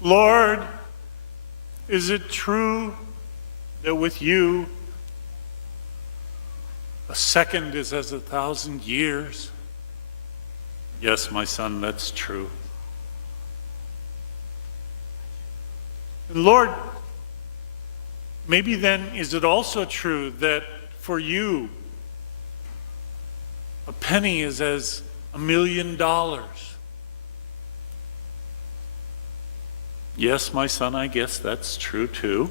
Lord, is it true that with you a second is as 1,000 years? Yes, my son, that's true. And Lord, maybe then is it also true that for you a penny is as $1,000,000? Yes, my son, I guess that's true too.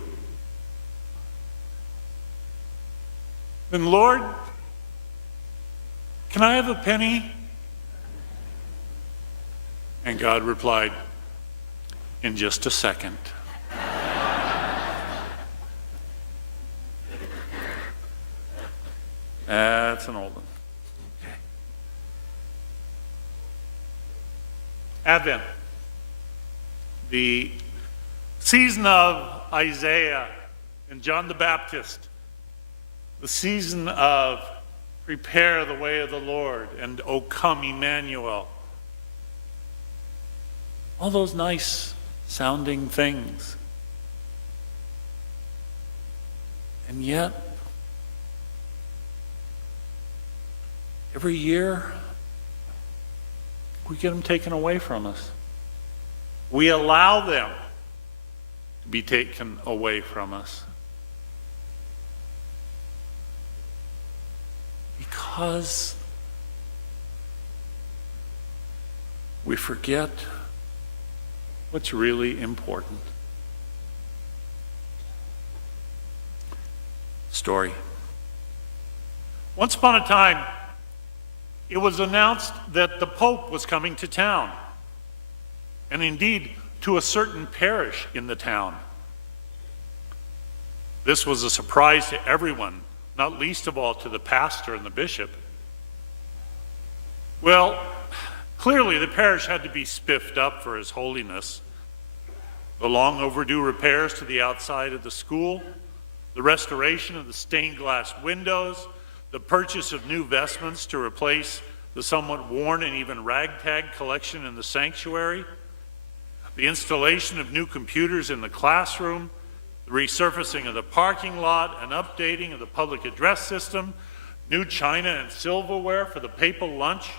Then Lord, can I have a penny? And God replied, in just a second. That's an old one. Okay. Advent. The season of Isaiah and John the Baptist. The season of prepare the way of the Lord and O come Emmanuel. All those nice sounding things. And yet, every year, we get them taken away from us. We allow them to be taken away from us. Because we forget what's really important. Story. Once upon a time, it was announced that the Pope was coming to town, and indeed to a certain parish in the town. This was a surprise to everyone, not least of all to the pastor and the bishop. Well, clearly the parish had to be spiffed up for His Holiness. The long overdue repairs to the outside of the school, the restoration of the stained glass windows, the purchase of new vestments to replace the somewhat worn and even ragtag collection in the sanctuary, the installation of new computers in the classroom, the resurfacing of the parking lot, and updating of the public address system, new china and silverware for the papal lunch.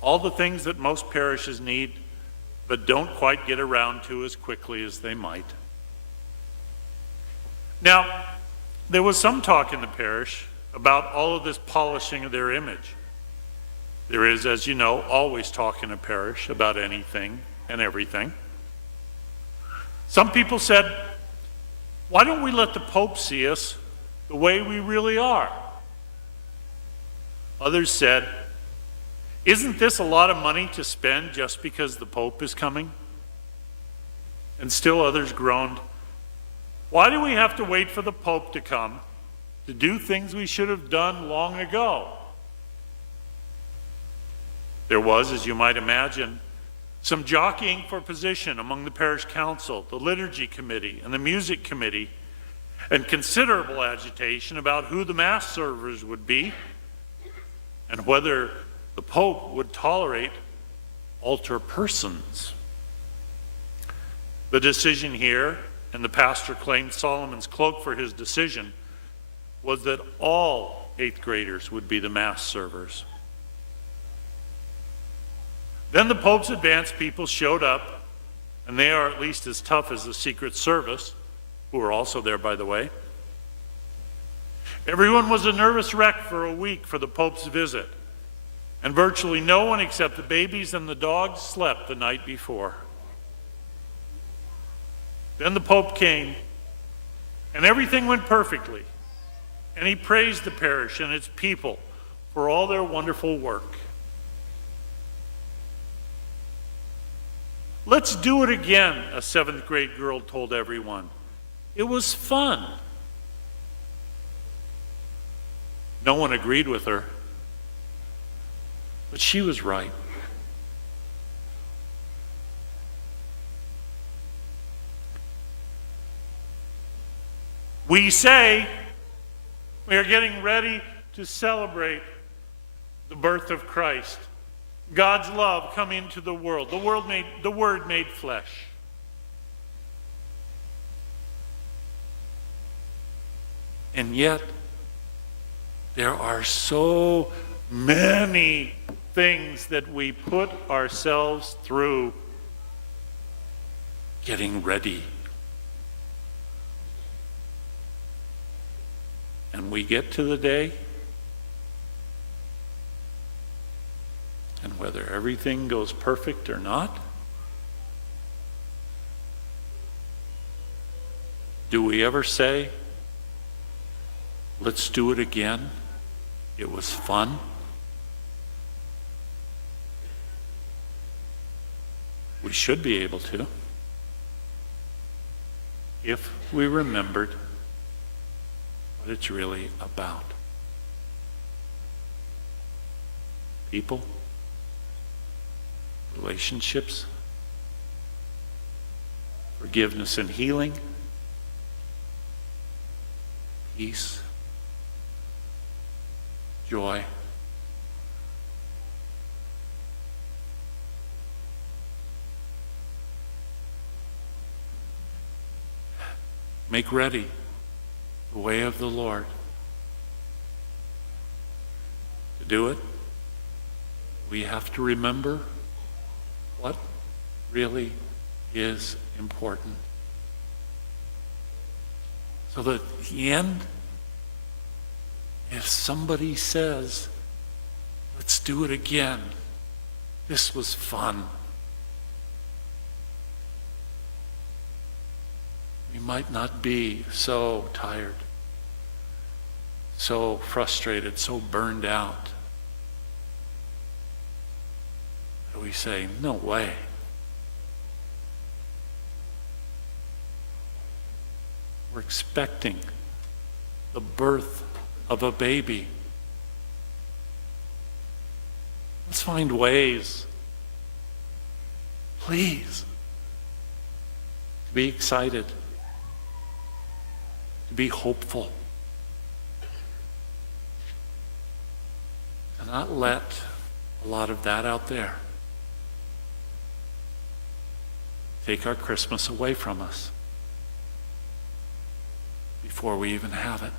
All the things that most parishes need, but don't quite get around to as quickly as they might. Now, there was some talk in the parish about all of this polishing of their image. There is, as you know, always talk in a parish about anything and everything. Some people said, why don't we let the Pope see us the way we really are? Others said, isn't this a lot of money to spend just because the Pope is coming? And still others groaned, why do we have to wait for the Pope to come to do things we should have done long ago? There was, as you might imagine, some jockeying for position among the parish council, the liturgy committee, and the music committee, and considerable agitation about who the mass servers would be and whether the Pope would tolerate altar persons. The decision here, and the pastor claimed Solomon's cloak for his decision, was that all 8th graders would be the mass servers. Then the Pope's advanced people showed up, and they are at least as tough as the Secret Service, who are also there, by the way. Everyone was a nervous wreck for a week for the Pope's visit, and virtually no one except the babies and the dogs slept the night before. Then the Pope came, and everything went perfectly, and he praised the parish and its people for all their wonderful work. Let's do it again, a 7th grade girl told everyone. It was fun. No one agreed with her, but she was right. We say we are getting ready to celebrate the birth of Christ. God's love come into the world. The Word made flesh. And yet, there are so many things that we put ourselves through getting ready. And we get to the day, and whether everything goes perfect or not, do we ever say, let's do it again? It was fun. We should be able to, if we remembered what it's really about. People, relationships, forgiveness and healing, peace, joy. Make ready the way of the Lord. To do it, we have to remember what really is important. So that at the end, if somebody says, let's do it again, this was fun, we might not be so tired, so frustrated, so burned out, that we say, no way. We're expecting the birth of a baby. Let's find ways, please, to be excited, to be hopeful, and not let a lot of that out there take our Christmas away from us before we even have it.